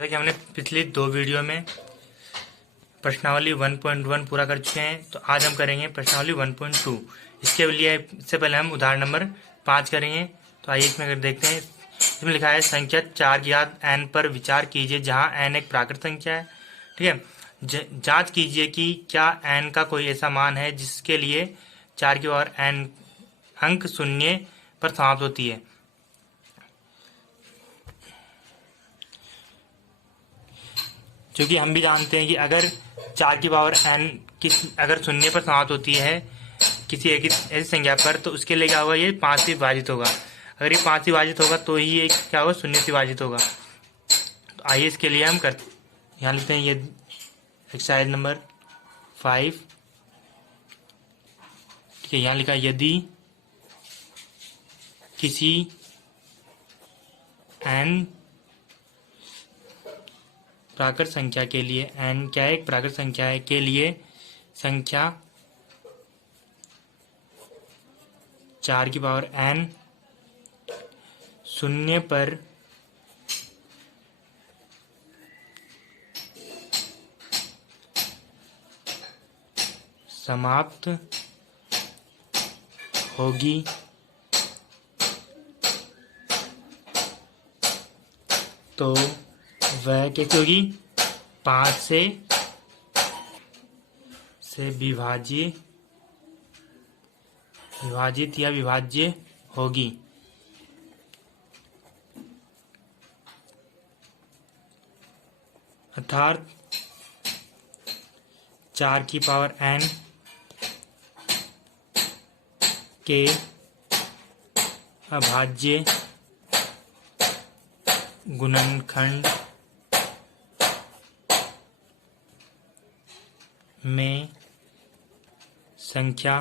जैसा कि हमने पिछली दो वीडियो में प्रश्नावली 1.1 पूरा कर चुके हैं, तो आज हम करेंगे प्रश्नावली 1.2। इसके लिए इससे पहले हम उदाहरण नंबर 5 करेंगे। तो आइए इसमें अगर देखते हैं, इसमें लिखा है संख्या 4 की घात n पर विचार कीजिए जहां n एक प्राकृत संख्या है। ठीक है, जांच कीजिए कि क्या n का कोई ऐसा मान है जिसके लिए 4 की पावर n अंक शून्य पर समाप्त होती है। क्योंकि हम भी जानते हैं कि अगर 4 की पावर n अगर शून्य पर समाप्त होती है किसी एक ऐसी संख्या पर, तो उसके लिए क्या होगा, ये 5 से विभाजित होगा। अगर ये 5 से विभाजित होगा तो ही ये क्या होगा, शून्य से विभाजित होगा। तो आइए इसके लिए हम करते यहाँ लिखते हैं, ये एक्सरसाइज नंबर 5। ठीक है, यहाँ लिखा है यदि किसी n प्राकृत संख्या के लिए, n क्या है, एक प्राकृत संख्या है, के लिए संख्या 4 की पावर n शून्य पर समाप्त होगी तो वह कैसे होगी, 5 से विभाजित या विभाज्य होगी। अर्थात 4 की पावर n के अभाज्य गुणनखंड में संख्या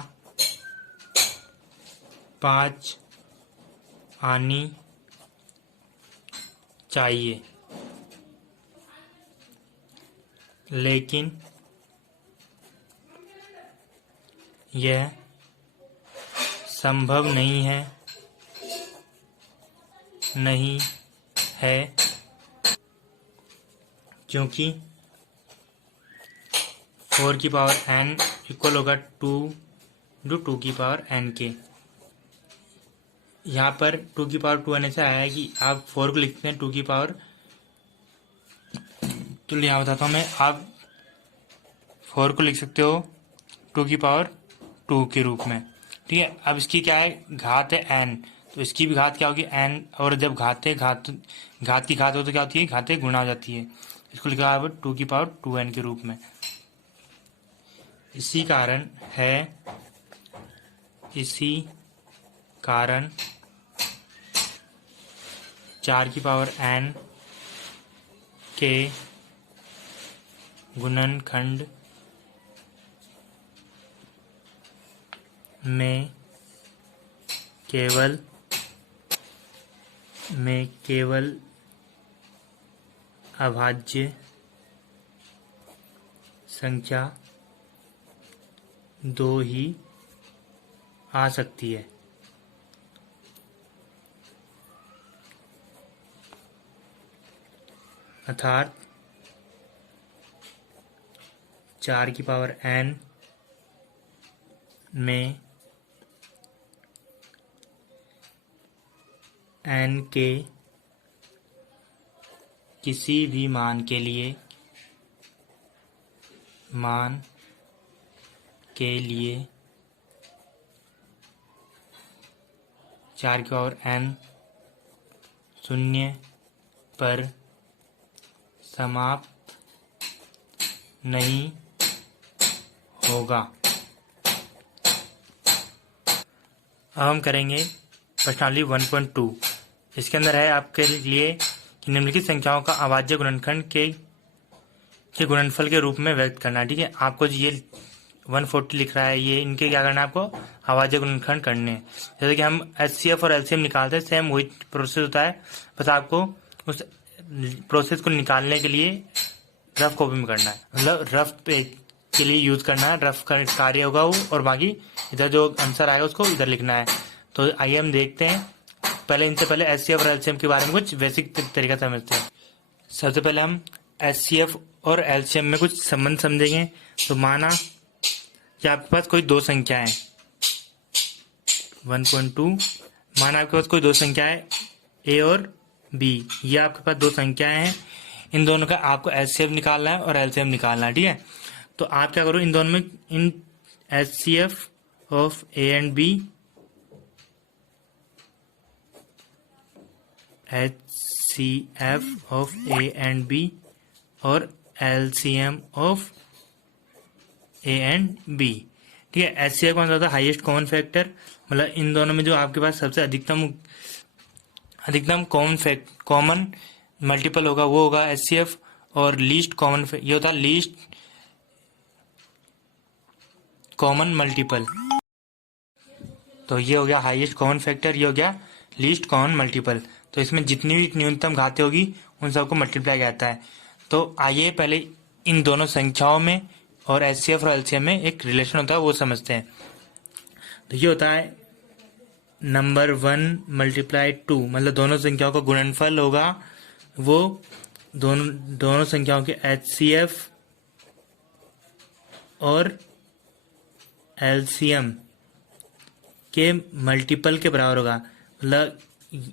5 आनी चाहिए, लेकिन यह संभव नहीं है क्योंकि 4 की पावर n इक्वल होगा 2 इंटू 2 की पावर n के। यहाँ पर 2 की पावर 2 आने से आया है कि आप 4 को लिखते हैं 2 की पावर, तो यहाँ बताता हूँ मैं, आप 4 को लिख सकते हो 2 की पावर 2 के रूप में। ठीक है, अब इसकी क्या है, घात है n, तो इसकी भी घात क्या होगी n, और जब घात की घात हो तो क्या होती है, घातें गुणा हो जाती है। इसको लिखा है 2 की पावर 2n के रूप में। इसी कारण 4 की पावर n के गुणनखंड में केवल अभाज्य संख्या 2 ही आ सकती है। अर्थात 4 की पावर n में n के किसी भी मान के लिए 4 की पावर n शून्य पर समाप्त नहीं होगा। अब हम करेंगे प्रश्नावली 1.2। इसके अंदर है आपके लिए कि निम्नलिखित संख्याओं का अभाज्य गुणनखंड के गुणनफल के रूप में व्यक्त करना। ठीक है, आपको ये 140 लिख रहा है, ये इनके क्या करना है, आपको अभाज्य गुणनखंड करने हैं। जैसे कि हम HCF और LCM निकालते हैं, सेम वही प्रोसेस होता है, बस आपको उस प्रोसेस को निकालने के लिए रफ कॉपी में करना है, मतलब रफ के लिए यूज करना है, रफ कार्य होगा वो, और बाकी इधर जो आंसर आएगा उसको इधर लिखना है। तो आइए हम देखते हैं, पहले इनसे पहले HCF और LCM के बारे में कुछ बेसिक तरीका समझते हैं। सबसे पहले हम एचसीएफ और एलसीएम में कुछ संबंध समझेंगे। तो माना कि आपके पास कोई दो संख्या है 1.2, माना आपके पास कोई दो संख्या है ए और बी, ये आपके पास दो संख्याएं हैं, इन दोनों का आपको एचसीएफ निकालना है और एलसीएम निकालना है। ठीक है, तो आप क्या करो, इन दोनों में इन HCF of A and b, HCF of A and b और LCM of A and B. ठीक है, HCF कौन सा होता है, हाईएस्ट कॉमन फैक्टर, मतलब इन दोनों में जो आपके पास सबसे अधिकतम कॉमन मल्टीपल होगा वो होगा HCF, और लीस्ट कॉमन ये होता है लीस्ट कॉमन मल्टीपल। तो ये हो गया हाईएस्ट कॉमन फैक्टर, ये हो गया लीस्ट कॉमन मल्टीपल। तो इसमें जितनी भी न्यूनतम घातें होगी उन सबको मल्टीप्लाई जाता है। तो आइए पहले इन दोनों संख्याओं में और एचसीएफ और एलसीएम में एक रिलेशन होता है वो समझते हैं। तो ये होता है नंबर 1 मल्टीप्लाई 2, मतलब दोनों संख्याओं का गुणनफल होगा वो दोनों संख्याओं के एचसीएफ और एलसीएम के मल्टीपल के बराबर होगा। मतलब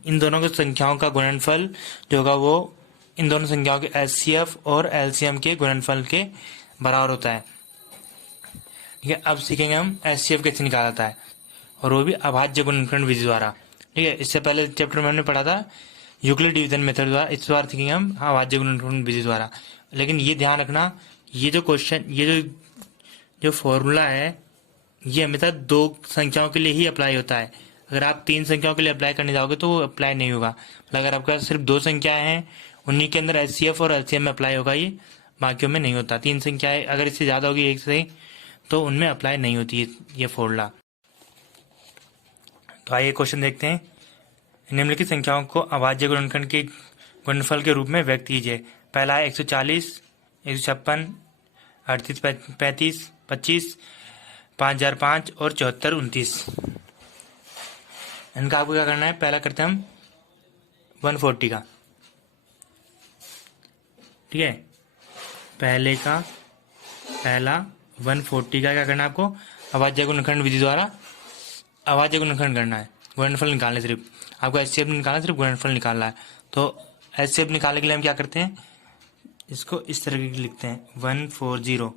इन दोनों की संख्याओं का गुणनफल जो होगा वो इन दोनों संख्याओं के एचसीएफ और एलसीएम के गुणनफल के बराबर होता है। ठीक है, अब सीखेंगे हम एचसीएफ कैसे निकाला जाता है, और वो भी अभाज्य गुणनखंड विधि द्वारा। ठीक है, इससे पहले चैप्टर में हमने पढ़ा था यूक्लिड डिवीजन मेथड द्वारा, इस बार सीखेंगे हम अभाज्य गुणनखंड विधि द्वारा। लेकिन ये ध्यान रखना, ये जो क्वेश्चन, ये जो फॉर्मूला है ये हमेशा दो संख्याओं के लिए ही अप्लाई होता है। अगर आप तीन संख्याओं के लिए अप्लाई करने जाओगे तो वो अप्लाई नहीं होगा। मतलब अगर आपके पास सिर्फ दो संख्याएं हैं उन्हीं के अंदर एचसीएफ और एलसीएम में अप्लाई होगा ये, बाकियों में नहीं होता। तीन संख्याएं अगर इससे ज़्यादा होगी एक से तो उनमें अप्लाई नहीं होती है ये फॉर्मूला। तो आइए क्वेश्चन देखते हैं। निम्नलिखित संख्याओं को अभाज्य गुणनखंड के गुणनफल के रूप में व्यक्त कीजिए। पहला है 140, 156, 38, 35, 25, 5005 और 7429। इनका आपको क्या करना है, पहला करते हैं हम 140 का। ठीक है, पहला 140 का क्या करना है आपको, अभाज्य गुणनखंड विधि द्वारा अभाज्य गुणनखंड करना है, गुणनफल निकालने सिर्फ आपको एचसीएफ निकालना, सिर्फ गुणनफल निकालना है। तो एचसीएफ निकालने के लिए हम क्या करते हैं, इसको इस तरह की लिखते हैं 140।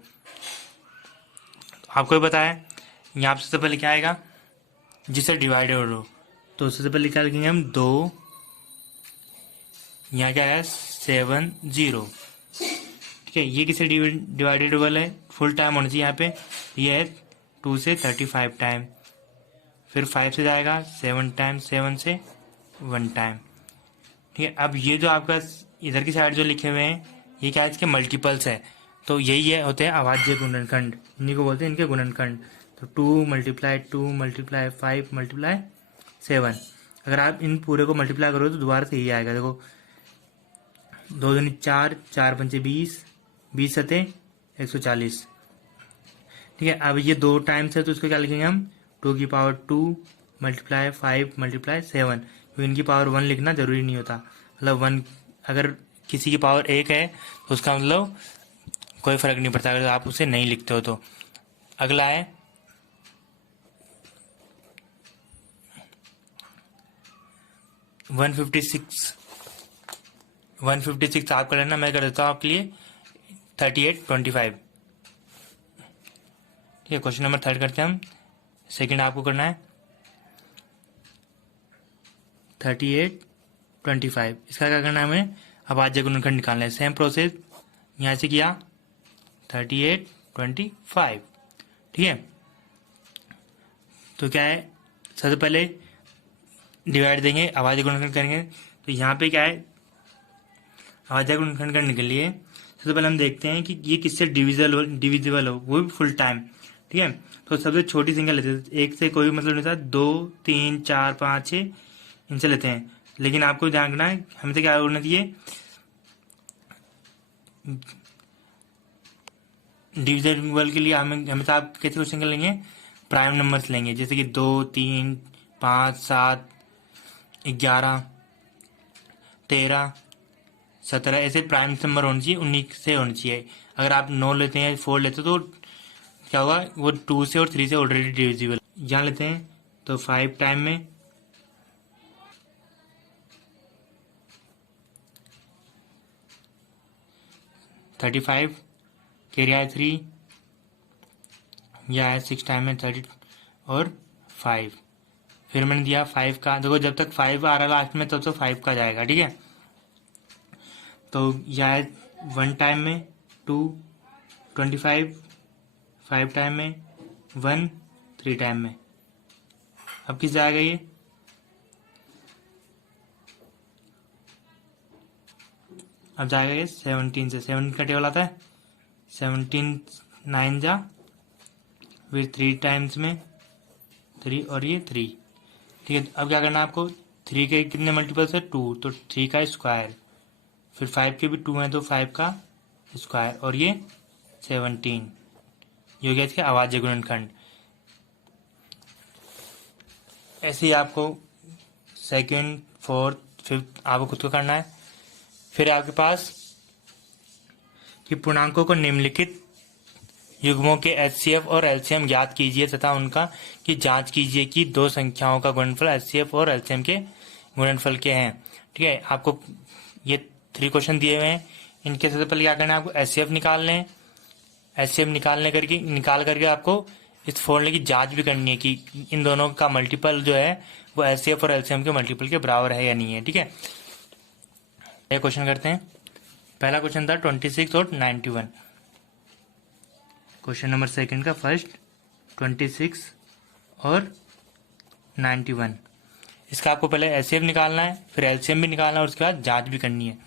आपको भी पता है यहाँ सबसे पहले क्या आएगा, जिससे डिवाइडेड हो, तो सबसे पहले क्या लिखेंगे हम 2, यहाँ क्या है 70। ठीक है, ये किससे डिवाइडेबल है, फुल टाइम होना चाहिए यहाँ पे, ये है 2 से 35 टाइम, फिर 5 से जाएगा 7 टाइम, 7 से 1 टाइम। ठीक है, अब ये जो आपका इधर की साइड जो लिखे हुए हैं ये क्या है, इसके मल्टीपल्स है। तो यही है होते हैं अभाज्य गुणनखंड, इन्हीं को बोलते हैं इनके गुणनखंड। तो 2 मल्टीप्लाई 2 मल्टीप्लाई 5 मल्टीप्लाई 7, अगर आप इन पूरे को मल्टीप्लाई करो तो दोबारा से यही आएगा। देखो 2 दूनी 4, 4 पंचे 20, 20 सते 140। ठीक है, अब ये 2 टाइम्स है तो इसको क्या लिखेंगे हम 2 की पावर 2 मल्टीप्लाई 5 मल्टीप्लाई 7, क्योंकि इनकी पावर 1 लिखना जरूरी नहीं होता। मतलब 1 अगर किसी की पावर 1 है तो उसका मतलब कोई फर्क नहीं पड़ता अगर आप उसे नहीं लिखते हो तो। अगला है 156 आपका लेना, मैं कर देता हूँ आपके लिए 3825। ठीक है, क्वेश्चन नंबर 3 करते हैं हम। सेकंड आपको करना है 3825, इसका क्या करना है हमें, अभाज्य गुणनखंड निकालना है। सेम प्रोसेस यहाँ से किया 3825। ठीक है, तो क्या है, सबसे पहले डिवाइड देंगे, अभाज्य गुणनखंड करेंगे। तो यहाँ पे क्या है, अभाज्य गुणनखंड करने के लिए सबसे पहले हम देखते हैं कि ये किससे डिविजिबल हो, वो भी फुल टाइम। ठीक है, तो सबसे छोटी संख्या लेते हैं, एक से कोई मतलब नहीं था, 2 3 4 5 6 इनसे लेते हैं। लेकिन आपको ध्यान रखना है हमें तो क्या होना चाहिए, डिविजिबल के लिए हमें तो आप कैसे क्वेश्चन कर लेंगे, प्राइम नंबर्स लेंगे, जैसे कि 2 3 5 7 11 13 17 ऐसे प्राइम नंबर होनी चाहिए, 19 से होनी चाहिए। अगर आप 9 लेते हैं 4 लेते हैं तो क्या होगा, वो 2 से और 3 से ऑलरेडी डिविजिबल। यहाँ लेते हैं तो 5 टाइम में 35, कैरी आया 3, यह आया 6 टाइम में 30 और 5। फिर मैंने दिया 5 का, देखो जब तक 5 आ रहा लास्ट में तब तक 5 का जाएगा, ठीक है। तो यह है 1 टाइम में 2, 25, 5 टाइम में 1, 3 टाइम में। अब किस जाएगा ये, अब जाएगा ये 17 से। 17 का टेबल आता है 17 9 जा, फिर 3 टाइम्स में 3 और ये 3, ठीक है। अब क्या करना है आपको, 3 के कितने मल्टीपल्स है 2, तो 3 का स्क्वायर, फिर 5 के भी 2 हैं तो 5 का स्क्वायर और ये 17। ये हो गया इसके अभाज्य गुणनखंड। ऐसे ही आपको सेकंड, फोर्थ, फिफ्थ आपको खुद को करना है। फिर आपके पास कि पूर्णांकों को निम्नलिखित युग्मों के एचसीएफ और एलसीएम ज्ञात कीजिए तथा उनका की जांच कीजिए कि दो संख्याओं का गुणनफल एचसीएफ और एलसीएम के गुणनफल के हैं, ठीक है। आपको ये 3 क्वेश्चन दिए हुए हैं। इनके सबसे पहले क्या करना है, आपको एचसीएफ निकालने हैं। एचसीएफ निकाल करके आपको इस फॉर्मूले की जांच भी करनी है कि इन दोनों का मल्टीपल जो है वो एचसीएफ और एलसीएम के मल्टीपल के बराबर है या नहीं है, ठीक है। ये क्वेश्चन करते हैं। पहला क्वेश्चन था 26 और 91। क्वेश्चन नंबर सेकंड का फर्स्ट 26 और 91। इसका आपको पहले एचसीएफ निकालना है, फिर एलसीएम भी निकालना है और उसके बाद जांच भी करनी है,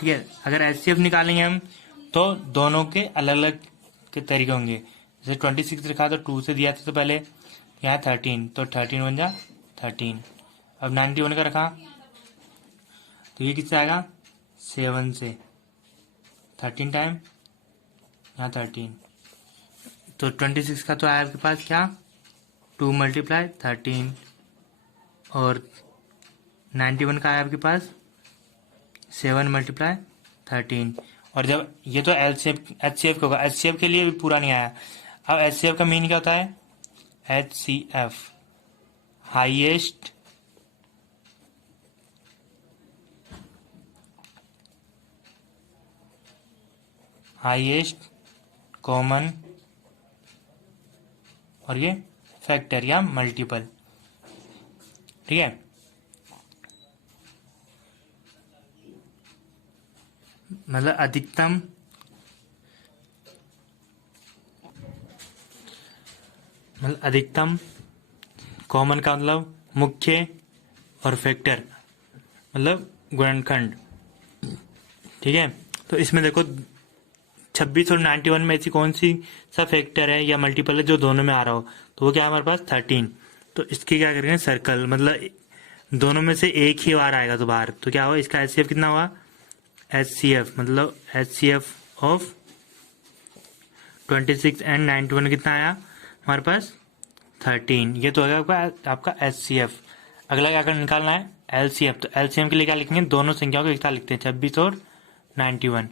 ठीक है। अगर एचसीएफ निकालेंगे हम तो दोनों के अलग अलग के तरीके होंगे। जैसे 26 लिखा तो 2 से दिया था, तो पहले यहाँ 13, तो 13 बन जा 13। अब 91 का रखा तो ये किससे आएगा 7 से, 13 टाइम यहाँ 13, तो 26 का तो आया आपके पास क्या 2 मल्टीप्लाई 13 और 91 का आया आपके पास 7 मल्टीप्लाई 13। और जब ये तो एचसीएफ का होगा, एचसीएफ के लिए भी पूरा नहीं आया। अब एचसीएफ का मीनिंग क्या होता है, एचसीएफ हाईएस्ट कॉमन और ये फैक्टर या मल्टीपल, ठीक है। मतलब अधिकतम कॉमन का मतलब मुख्य और फैक्टर मतलब गुणनखंड, ठीक है। तो इसमें देखो 26 और 91 में ऐसी कौन सी सा फैक्टर है या मल्टीपल है जो दोनों में आ रहा हो, तो वो क्या है हमारे पास 13। तो इसकी क्या करेंगे सर्कल, मतलब दोनों में से एक ही बार आएगा तो बाहर, तो क्या हुआ इसका एचसीएफ कितना हुआ, एचसीएफ मतलब एचसीएफ ऑफ 26 एंड 91 कितना आया हमारे पास 13। ये तो होगा आपका एचसीएफ। अगला क्या कर निकालना है एलसीएफ। तो एलसीएम के लिए क्या लिखेंगे, दोनों संख्याओं को एक साथ लिखते हैं 26 और 91।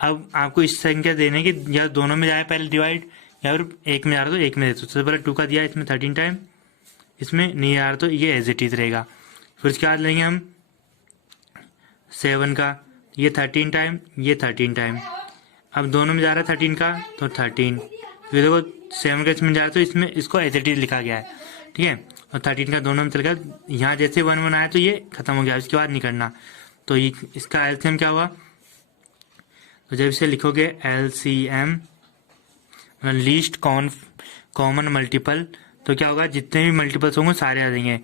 अब आपको इस संख्या देने की या दोनों में जाए पहले डिवाइड, या फिर एक में आ रहा तो एक में देते। सबसे पहले 2 का दिया इसमें 13 टाइम, इसमें नहीं आ रहा तो ये एज इट इज रहेगा। फिर उसके बाद लेंगे हम 7 का, ये 13 टाइम, ये 13 टाइम। अब दोनों में जा रहा है 13 का तो 13, फिर देखो 7 का इसमें जा रहा है तो इसमें इसको एज इट इज लिखा गया है, ठीक है। और 13 का दोनों में चल गया, यहाँ जैसे 1 1 आया तो ये खत्म हो गया, उसके बाद नहीं करना। तो ये इसका एलसीएम क्या हुआ, तो जब इसे लिखोगे एलसीएम लीस्ट कॉमन मल्टीपल, तो क्या होगा जितने भी मल्टीपल्स होंगे सारे आ जाएंगे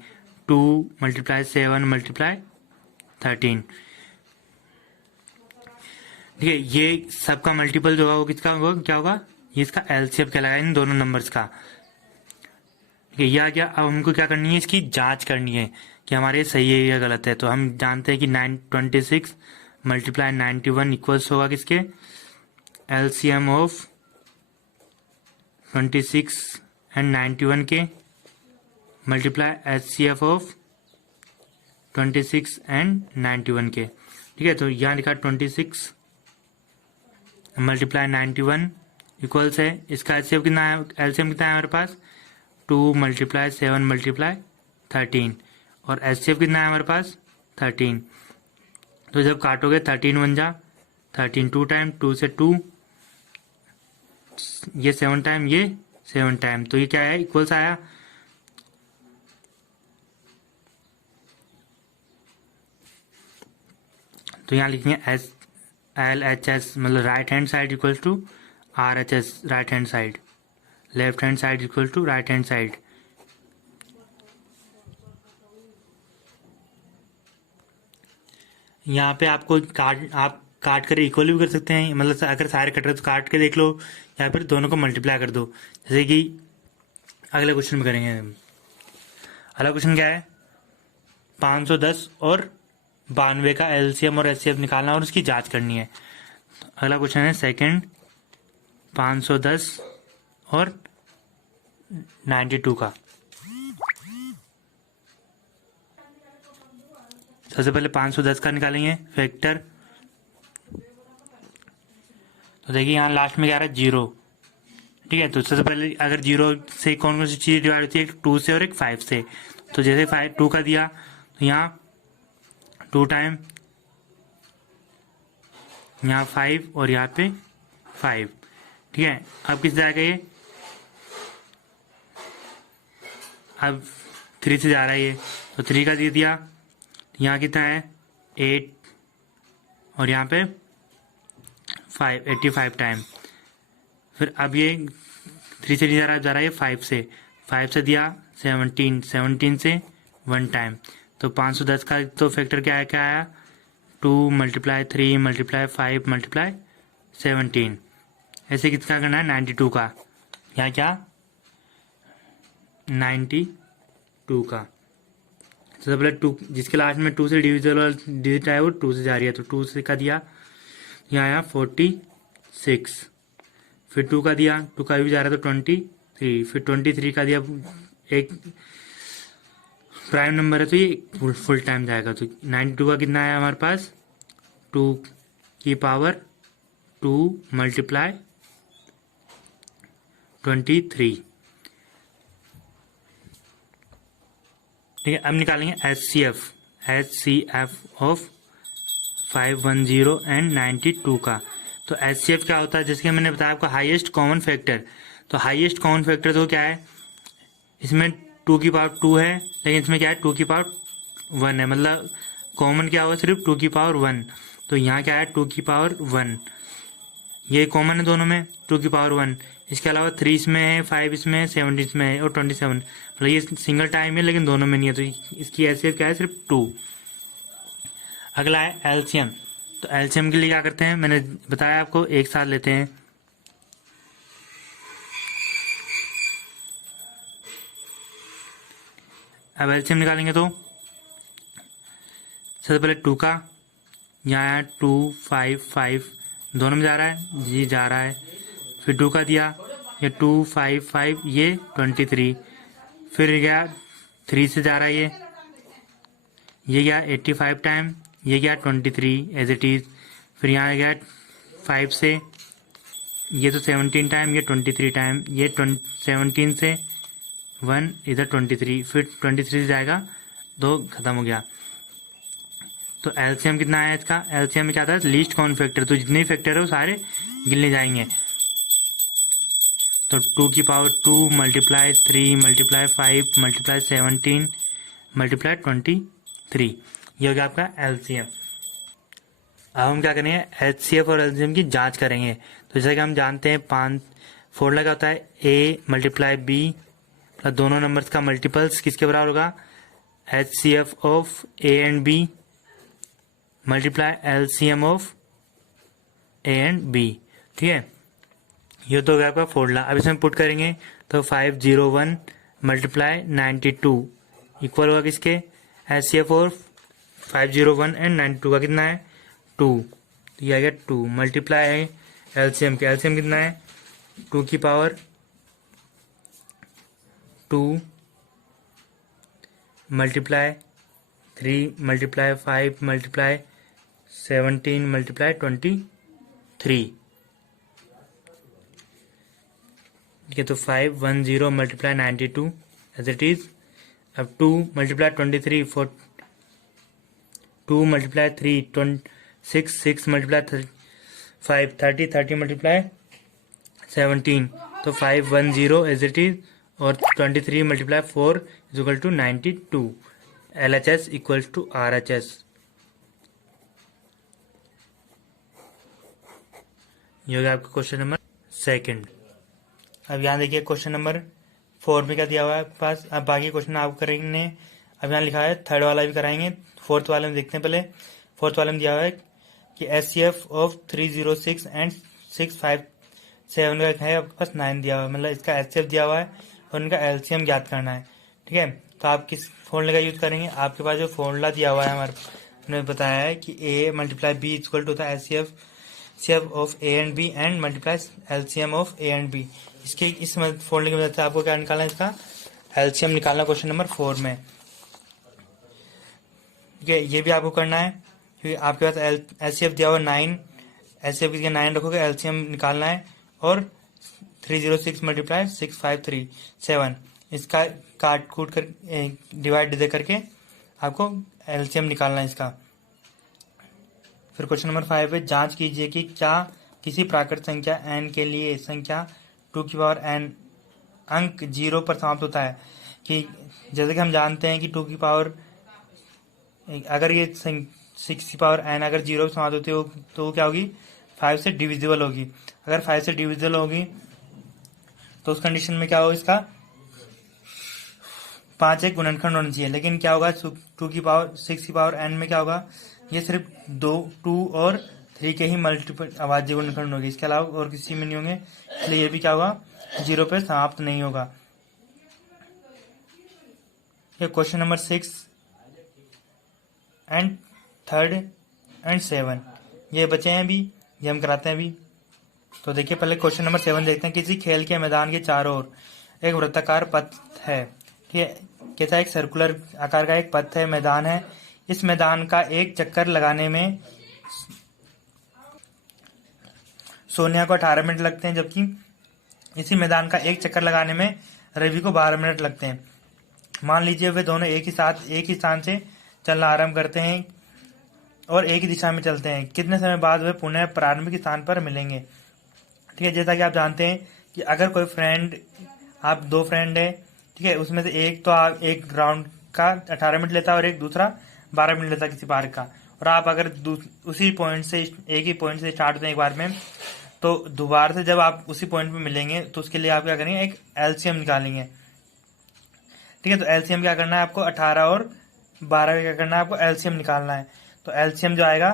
2 मल्टीप्लाई 7 मल्टीप्लाई 13, ठीक है। ये सबका मल्टीपल जो होगा वो किसका होगा, क्या होगा ये इसका एलसीएम कहलाएगा इन दोनों नंबर्स का, ठीक है। यह क्या, अब हमको क्या करनी है इसकी जांच करनी है कि हमारे सही है या गलत है। तो हम जानते हैं कि 26 मल्टीप्लाई 91 इक्वल्स होगा किसके एलसीएम ऑफ 26 एंड 91 के मल्टीप्लाई एचसीएफ ऑफ 26 एंड 91 के। ठीक है, तो यहाँ लिखा 26 मल्टीप्लाई 91 इक्वल्स है, इसका एलसीएम कितना है, एलसीएम कितना है हमारे पास 2 मल्टीप्लाई 7 मल्टीप्लाई 13 और एचसीएफ कितना है हमारे पास 13। तो जब काटोगे 13 बन जा 13 2 टाइम, 2 से 2, ये 7 टाइम, ये 7 टाइम, तो ये क्या है इक्वल्स आया। तो यहाँ लिखेंगे एस एल एच एस मतलब right hand side equals to R H S right hand side, left hand side equal to right hand side. यहाँ पे आपको आप काट कर इक्वल भी कर सकते हैं, मतलब अगर सारे कट रहे तो काट के देख लो या फिर दोनों को मल्टीप्लाई कर दो, जैसे कि अगले क्वेश्चन में करेंगे। अगला क्वेश्चन क्या है, 510 और 92 का एलसीएम और एचसीएफ निकालना और उसकी जांच करनी है। अगला क्वेश्चन है सेकंड 510 और 92 का। सबसे पहले 510 का निकालेंगे फैक्टर, तो देखिए यहाँ लास्ट में क्या आ रहा है 0, ठीक है। तो सबसे पहले अगर 0 से कौन कौन सी चीज़ डिवाइड होती है, एक 2 से और एक 5 से। तो जैसे 2 का दिया तो यहाँ 2 टाइम, यहाँ 5 और यहाँ पे 5, ठीक है। अब किस जाएगा ये, अब 3 से जा रहा है ये, तो 3 का दे दिया, यहाँ कितना है 8 और यहाँ पे 5, 85 टाइम। फिर अब ये 3 से नहीं जा रहा है ये 5 से दिया 17, 17 से 1 टाइम। तो 510 का तो फैक्टर क्या आया 2 मल्टीप्लाई 3 मल्टीप्लाई 5 मल्टीप्लाई 17। ऐसे किसका करना है 92 का, यहाँ क्या 92 का। सबसे पहले 2 जिसके लास्ट में 2 से डिविजल वाला डिजिट आया वो 2 से जा रही है, तो 2 से का दिया, यहाँ आया 46, फिर 2 का दिया, 2 का भी जा रहा है तो 23, फिर 23 का दिया, एक प्राइम नंबर है तो ये फुल टाइम जाएगा। तो 92 का कितना है हमारे पास 2 की पावर 2 मल्टीप्लाई 23, ठीक है। अब निकालेंगे एचसीएफ ऑफ 510 एंड 92 का। तो एचसीएफ क्या होता है, जैसे कि मैंने बताया आपको हाईएस्ट कॉमन फैक्टर। तो हाईएस्ट कॉमन फैक्टर तो क्या है, इसमें 2 की पावर 2 है, लेकिन इसमें क्या है 2 की पावर 1 है, मतलब कॉमन क्या होगा सिर्फ 2 की पावर 1। तो यहाँ क्या है 2 की पावर 1, ये कॉमन है दोनों में 2 की पावर 1। इसके अलावा 3 इसमें है, 5 इसमें है, 7 इसमें है और 27, मतलब ये सिंगल टाइम है लेकिन दोनों में नहीं है, तो इसकी हैसियत क्या है सिर्फ 2। अगला है एलसीएम। तो एलसीएम के लिए क्या करते हैं, मैंने बताया आपको, एक साथ लेते हैं। अब एलसीएम निकालेंगे तो सबसे पहले 2 का, यहाँ 2 5 5 दोनों में जा रहा है, जी जा रहा है। फिर 2 का दिया, ये 2 5 5 ये 23, फिर गया 3 से जा रहा है ये गया 85 टाइम, ये गया 23 एज इट इज। फिर यहाँ गया 5 से, ये तो 17 टाइम, ये 23 टाइम, ये 17 से 1 इधर 23, फिर 23 से जाएगा 2, खत्म हो गया। तो एलसीएम कितना है इसका, एलसीएम में क्या था लीस्ट कॉमन फैक्टर, तो जितने भी फैक्टर है वो सारे गिनने जाएंगे। तो 2 की power 2 multiply 3 multiply 5 multiply 17 multiply 23, ये हो गया आपका एलसीएम। अब हम क्या करेंगे एचसीएफ और एलसीएम की जांच करेंगे। तो जैसे कि हम जानते हैं 5 फॉर्मूला क्या होता है, ए मल्टीप्लाई बी प्लस दोनों नंबर्स का मल्टीपल्स किसके बराबर होगा, HCF of A and B multiply LCM of A and B, ठीक है। ये तो हो गया आपका फॉर्मूला। अब इसमें पुट करेंगे तो 501 मल्टीप्लाई 92 इक्वल होगा किसके, एचसीएफ ऑफ 501 एंड 92 का कितना है 2, तो ये आ गया 2 मल्टीप्लाई है एलसीएम के, एलसीएम कितना है 2 की power 2 multiply 3 multiply 5 multiply 17 multiply 23, ठीक है। तो 510 मल्टीप्लाई 92 एज इट इज। अब 2 मल्टीप्लाई 23 4, 2 मल्टीप्लाई 3 6, 6 मल्टीप्लाई 5 30, 30 मल्टीप्लाई 17, तो 510 एज इट इज। और 23 multiply 4 is equal to 92। LHS equals to RHS। ये हो गया आपका क्वेश्चन नंबर सेकंड। अब यहाँ देखिए क्वेश्चन नंबर 4 में क्या दिया हुआ है आपके पास। अब बाकी क्वेश्चन आप करेंगे। अब यहाँ लिखा है थर्ड वाला भी कराएंगे। फोर्थ वाले में देखते हैं पहले। फोर्थ वाले में दिया हुआ है कि SCF ऑफ 306 एंड 657 का है आपके पास 9 दिया हुआ है, मतलब इसका SCF दिया हुआ है और इनका LCM ज्ञात करना है, ठीक है। तो आप किस फॉर्मूले का यूज करेंगे। आपके पास जो फॉर्मूला दिया हुआ है हमने बताया है कि A multiply B equal to होता है SCF of A and B and multiply LCM of A and B। इसके इस फॉर्मूले की मदद से आपको क्या निकालना है, इसका LCM निकालना क्वेश्चन नंबर 4 में, ठीक है। ये भी आपको करना है क्योंकि आपके पास SCF दिया हुआ 9, SCF की 9 रखोगे, LCM निकालना है। और 306 मल्टीप्लाई 6537 इसका काट कूट कर डिवाइड दे करके आपको LCM निकालना है इसका। फिर क्वेश्चन नंबर 5 है, जांच कीजिए कि क्या किसी प्राकृत संख्या n के लिए संख्या 2 की पावर n अंक 0 पर समाप्त होता है। कि जैसे कि हम जानते हैं कि 2 की पावर अगर ये 6 की पावर n अगर 0 पर समाप्त होती है तो क्या होगी, 5 से डिविजिबल होगी। अगर 5 से डिविजिबल होगी तो उस कंडीशन में क्या होगा, इसका 5 एक गुणनखंड होना चाहिए। लेकिन क्या होगा 2 की पावर 6 की पावर n में क्या होगा, ये सिर्फ 2 और 3 के ही मल्टीपल अभाज्य गुणनखंड होगी, इसके अलावा और किसी में नहीं होंगे। इसलिए ये भी क्या होगा, 0 पे समाप्त नहीं होगा। ये क्वेश्चन नंबर 6 एंड 3 एंड 7 ये बचे हैं अभी, ये हम कराते हैं अभी। तो देखिए पहले क्वेश्चन नंबर 7 देखते हैं। किसी खेल के मैदान के चारों ओर एक वृत्ताकार पथ है, ठीक है। कहता है एक सर्कुलर आकार का एक पथ है, मैदान है। इस मैदान का एक चक्कर लगाने में सोनिया को 18 मिनट लगते हैं, जबकि इसी मैदान का एक चक्कर लगाने में रवि को 12 मिनट लगते हैं। मान लीजिए वे दोनों एक ही साथ एक ही स्थान से चलना आरंभ करते हैं और एक ही दिशा में चलते हैं। कितने समय बाद वे पुनः प्रारंभिक स्थान पर मिलेंगे, ठीक है। जैसा कि आप जानते हैं कि अगर कोई फ्रेंड, आप 2 फ्रेंड है, ठीक है, उसमें से एक तो एक राउंड का 18 मिनट लेता है और एक दूसरा 12 मिनट लेता है किसी पार्क का। और आप अगर उसी पॉइंट से एक ही पॉइंट से स्टार्ट होते हैं एक बार में, तो दोबारा से जब आप उसी पॉइंट पे मिलेंगे तो उसके लिए आप क्या करेंगे, एक LCM निकालेंगे, ठीक है। तो LCM क्या करना है आपको, 18 और 12 का क्या करना है आपको, LCM निकालना है। तो LCM जो आएगा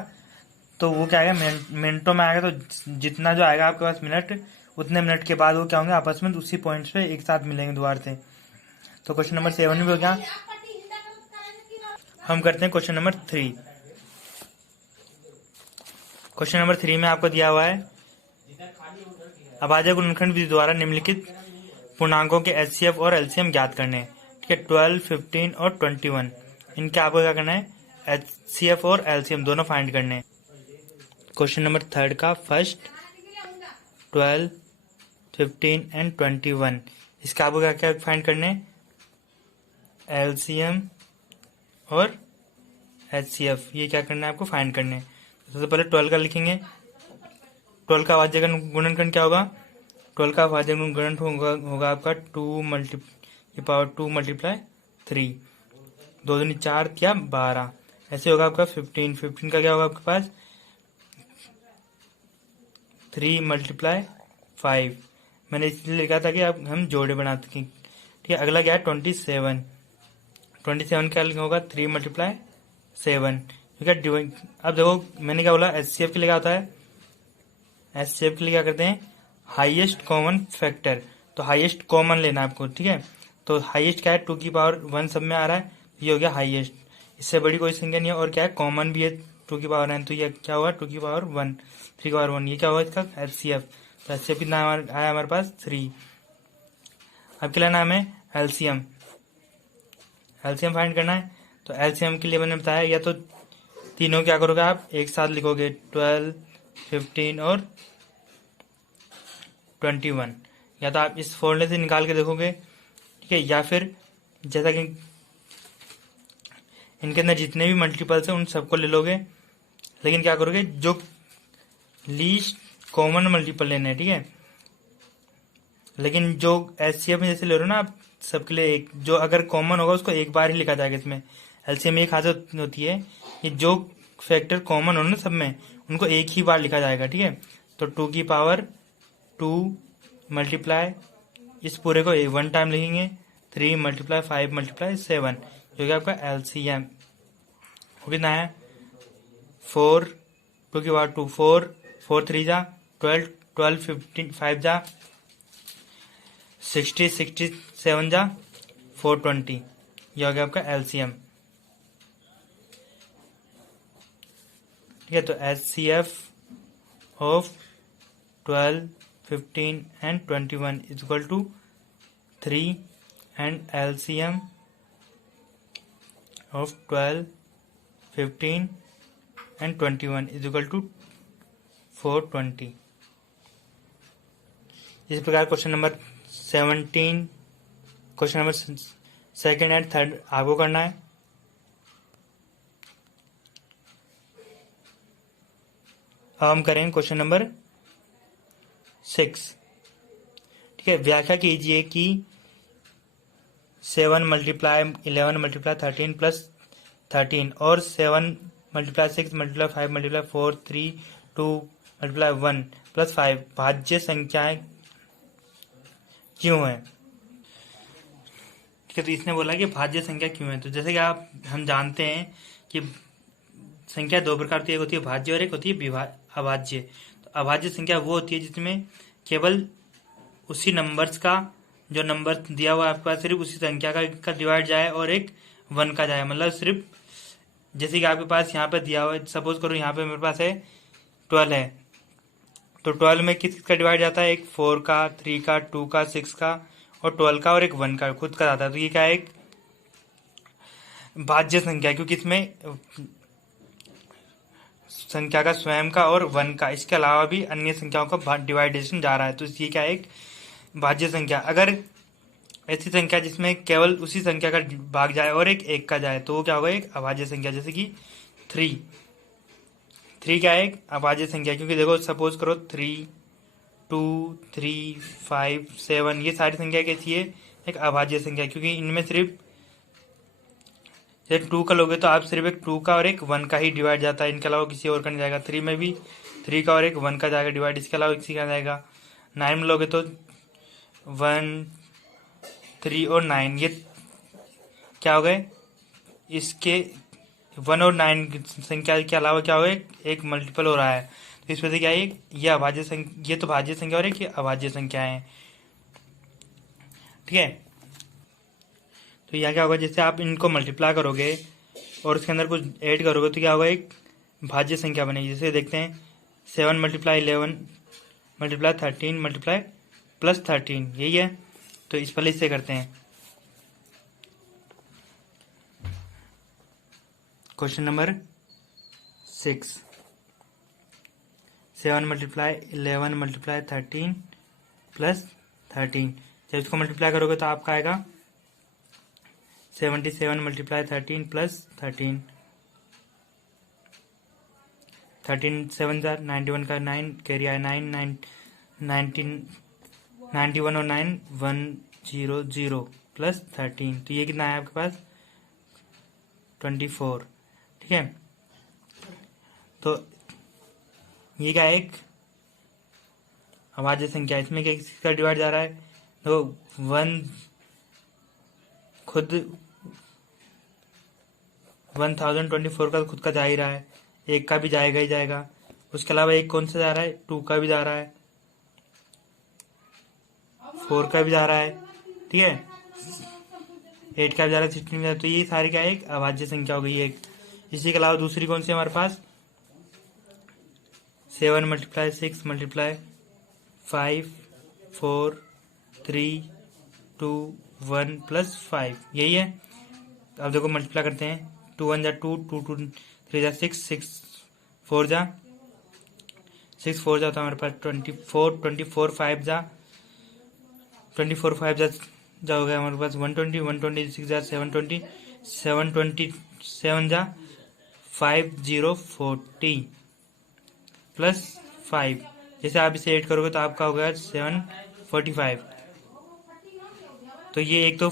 तो वो क्या आएगा, मिनटों में आएगा। तो जितना जो आएगा आपके पास मिनट, उतने मिनट के बाद वो क्या होंगे, आपस में उसी पॉइंट पे एक साथ मिलेंगे दोबारा से। तो क्वेश्चन नंबर 7 भी हो गया। हम करते हैं क्वेश्चन नंबर 3। क्वेश्चन नंबर 3 में आपको दिया हुआ है अभाज्य गुणनखंड विधि द्वारा निम्नलिखित पूर्णांकों के HCF और LCM ज्ञात करने, ठीक है। 12, 15 और 21 इनके आपको क्या करना है, HCF और LCM दोनों फाइंड करने हैं। क्वेश्चन नंबर 3 का फर्स्ट 12, 15 एंड 21 इसका आपको क्या क्या फाइंड करने, LCM और HCF ये क्या करना है आपको फाइंड करने। सबसे पहले 12 का लिखेंगे। 12 का अभाज्य गुणनखंड क्या होगा, 12 का अभाज्य गुणनखंड होगा आपका 2 मल्टीप्लाई 3, 2 दूनी 4 या 12, ऐसे होगा आपका 15। 15 का क्या होगा आपके पास 3 मल्टीप्लाई 5, मैंने इसलिए लिखा था कि आप हम जोड़े बना सकें, ठीक है। अगला क्या है 27, 27 क्या होगा 3 मल्टीप्लाई 7, ठीक है। अब देखो मैंने क्या बोला, HCF के लिए क्या होता है, HCF के लिए क्या करते हैं, हाईएस्ट कॉमन फैक्टर। तो हाईएस्ट कॉमन लेना है आपको, ठीक है। तो हाईएस्ट क्या है, 2 की पावर 1 सब में आ रहा है, ये हो गया हाईएस्ट। इससे बड़ी कोई संख्या नहीं है और क्या है कॉमन भी है 2 की पावर n, तो ये क्या होगा 2 की पावर 1, 3 की पावर 1, ये क्या होगा इसका HCF। तो HCF कितना आया हमारे पास 3। अब क्या लेना हमें LCM फाइंड करना है। तो LCM के लिए मैंने बताया या तो तीनों क्या करोगे आप एक साथ लिखोगे 12, 15 और 21। या तो आप इस फॉर्मूले से निकाल के देखोगे, ठीक है, या फिर जैसा कि इनके अंदर जितने भी मल्टीपल्स हैं उन सबको ले लोगे। लेकिन क्या करोगे, जो लीस्ट कॉमन मल्टीपल लेना है, ठीक है। लेकिन जो एचसीएफ में जैसे ले रहे हो ना आप सबके लिए एक, जो अगर कॉमन होगा उसको एक बार ही लिखा जाएगा। इसमें एलसीएम में एक खासियत होती है कि जो फैक्टर कॉमन हो ना सब में, उनको एक ही बार लिखा जाएगा, ठीक है। तो 2 की पावर 2 मल्टीप्लाई इस पूरे को 1 टाइम लिखेंगे, 3 मल्टीप्लाई 5 मल्टीप्लाई 7, जो कि आपका एलसीएम वो कितना है 4, 2 की पावर 2 4, 4 3 जा 12, 12 15 5 जा 60, 67 जा 420, ये हो गया आपका एलसीएम, ठीक है। तो HCF of 12, 15 and 21 is equal to 3 and LCM of 12, 15 and 21 is equal to 420। इस प्रकार question number 17, question number second and third आपको करना है। अब हम करेंगे क्वेश्चन नंबर 6, ठीक है। व्याख्या कीजिए कि 7 मल्टीप्लाई 11 मल्टीप्लाई 13 प्लस 13 और 7 multiply 6 multiply 5 multiply 4 3 2 multiply 1 plus 5 भाज्य संख्याएं क्यों है, ठीक है। तो इसने बोला कि भाज्य संख्या क्यों है। तो जैसे कि हम जानते हैं कि संख्या दो प्रकार की, एक होती है भाज्य और एक होती है अभाज्य। तो अभाज्य संख्या वो होती है जिसमें केवल उसी नंबर्स का, जो नंबर दिया हुआ है आपके पास, सिर्फ उसी संख्या का डिवाइड जाए और एक 1 का जाए। मतलब सिर्फ जैसे कि आपके पास यहाँ पे दिया हुआ है, सपोज करो यहाँ पे मेरे पास है 12 है, तो 12 में किस का डिवाइड जाता है, एक 4 का, 3 का, 2 का, 6 का और 12 का और एक 1 का खुद का जाता है। तो ये क्या है, एक भाज्य संख्या, क्योंकि इसमें संख्या का स्वयं का और 1 का, इसके अलावा भी अन्य संख्याओं का डिवाइडेशन जा रहा है। तो ये क्या है, एक भाज्य संख्या। अगर ऐसी संख्या जिसमें केवल उसी संख्या का भाग जाए और एक 1 का जाए, तो वो क्या होगा, एक अभाज्य संख्या। जैसे कि 3 क्या है, एक अभाज्य संख्या, क्योंकि देखो सपोज करो 3, 2, 3, 5, 7 ये सारी संख्या कैसी है, एक अभाज्य संख्या, क्योंकि इनमें सिर्फ 2 का लोगे तो आप सिर्फ एक 2 का और एक 1 का ही डिवाइड जाता है, इनके अलावा किसी और का नहीं जाएगा। 3 में भी 3 का और एक 1 का जाएगा डिवाइड, इसके अलावा किसी का जाएगा। 9 में लोगे तो 1, 3 और 9 ये क्या हो गए, इसके 1 और 9 संख्या के अलावा क्या हो गए, एक मल्टीपल हो रहा है। तो इस वजह से क्या है, ये अभाज्य संख्या, ये तो भाज्य संख्या और एक अभाज्य संख्या है, ठीक है। तो यहाँ क्या होगा, जैसे आप इनको मल्टीप्लाई करोगे और उसके अंदर कुछ ऐड करोगे तो क्या होगा, एक भाज्य संख्या बनेगी। जैसे देखते हैं 7 मल्टीप्लाई 11 मल्टीप्लाई 13 मल्टीप्लाई प्लस 13, यही है। तो इस पहले इससे करते हैं। Question number 6, 7 multiply 11 multiply 13 plus 13, जब इसको मल्टीप्लाई करोगे तो आपका आएगा 77 मल्टीप्लाई 13 प्लस 13, 13 7 91 का 9 कैरी आया 9 91 और 9 100 प्लस 13, तो ये कितना है आपके पास 24, ठीक है। तो ये क्या है, एक अभाज्य संख्या, इसमें क्या किसका डिवाइड जा रहा है, तो 1 खुद 1024 का खुद का जा ही रहा है, 1 का भी जाएगा ही जाएगा। उसके अलावा एक कौन सा जा रहा है, 2 का भी जा रहा है, 4 का भी जा रहा है, ठीक है, 8 का भी जा रहा है, 16 का भी जा रहा है। तो ये सारी क्या है, एक अभाज्य संख्या हो गई एक। इसी के अलावा दूसरी कौन सी हमारे पास, 7 मल्टीप्लाई 6 मल्टीप्लाई 5 4 3 2 1 प्लस 5, यही है। अब देखो मल्टीप्लाई करते हैं, 2 1 जा 2 2 2 3 जा 6, 6 4 जा 6 4 जा तो हमारे पास 24, 24 5 जा 24 5 जा हो गया हमारे पास 120, 126 जा 720, 727 जा 5040 प्लस 5। जैसे आप इसे ऐड करोगे तो आपका हो गया 745। तो ये एक तो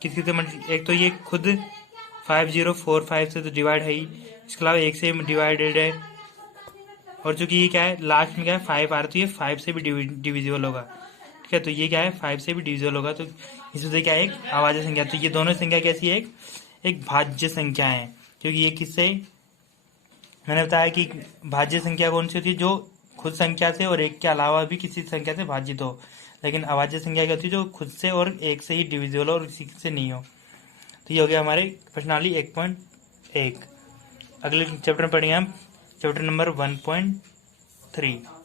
किसी से एक तो ये खुद 5045 से तो डिवाइड है ही, इसके अलावा एक से डिवाइडेड है, और चूंकि ये क्या है लास्ट में क्या है 5 आ रहा है तो ये 5 से भी डिविजिबल होगा। ठीक है, तो ये क्या है 5 से भी डिविजिबल होगा, तो इसमें क्या है एक अभाज्य संख्या। तो ये दोनों संख्या कैसी है, एक भाज्य संख्या है, क्योंकि ये किससे मैंने बताया कि भाज्य संख्या कौन सी होती है, जो खुद संख्या से और एक के अलावा भी किसी संख्या से भाजित हो। लेकिन अभाज्य संख्या क्या होती है, जो खुद से और एक से ही डिविजिबल हो और किसी से नहीं हो। तो ये हो गया हमारे प्रश्नावली 1.1। अगले चैप्टर में पढ़ेंगे हम चैप्टर नंबर 1.3।